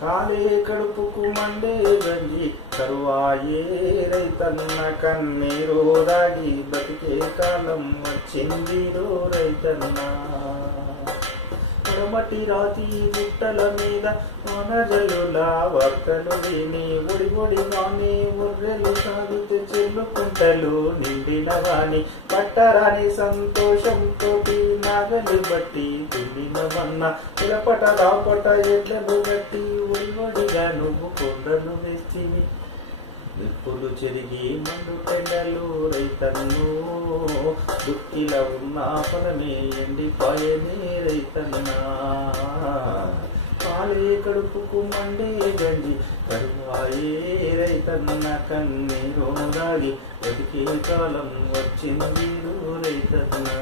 కాలే కడుపుకు మండే గంజి కరువాయే రైతన్న కన్నీరు దాగి బతికే కాలం వచ్చిందిరో రైతన్న మట్టి రాతి గుట్టల మీద వనజల్లుల వర్తలు విని ఒడి గాని ఒర్రెలు సాగితే చెల్లు కుంటలు నిండిన వాణి పట్టరాని సంతోషంతో నాగలి బట్టి తుల్లినవన్న పిలపట రాపట ఎడ్లను బట్టి ఒడిగా నువ్వు కొండలు వేస్తివి నిప్పులు చెరిగి మండు పెండలు రైతన్ను దుక్కిల ఉన్న పొలమే ఎండిపాయనే రైతన్నా కాలే కడుపుకు మండే గంజి కరువాయే రైతన్న కన్నీరు దాగి బతికే కాలం వచ్చింది రైతన్నా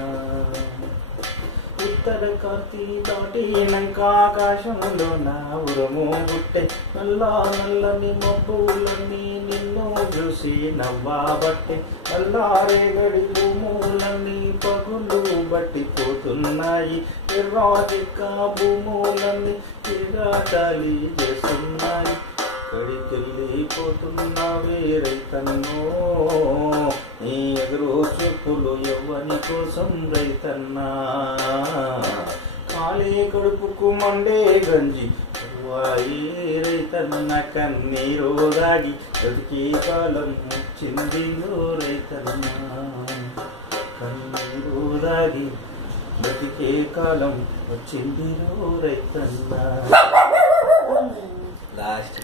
ఉత్తర కార్తీ దాటినాక ఆకాశంలో నా ఉరము గుట్టే నల్లని మబ్బులన్నీ నిన్ను చూసి నవ్వాబట్టే నల్లారేగడి భూములన్నీ పగులు బట్టి పోతున్నాయి ఎర్రాజిక్క భూములన్నీ తిరగాటాలి చేస్తున్నాయి కడికెళ్ళిపోతున్నావే రైతన్నో నీ ఎదురు చూపులు ఎవ్వని కోసం రైతన్నా కాలే కడుపుకు మండే గంజి కరువాయే రైతన్న కన్నీరు దాగి బతికే కాలం వచ్చిందిరో రైతన్నా కన్నీరు దాగి బతికే కాలం వచ్చిందిరో రైతన్నా లాస్ట్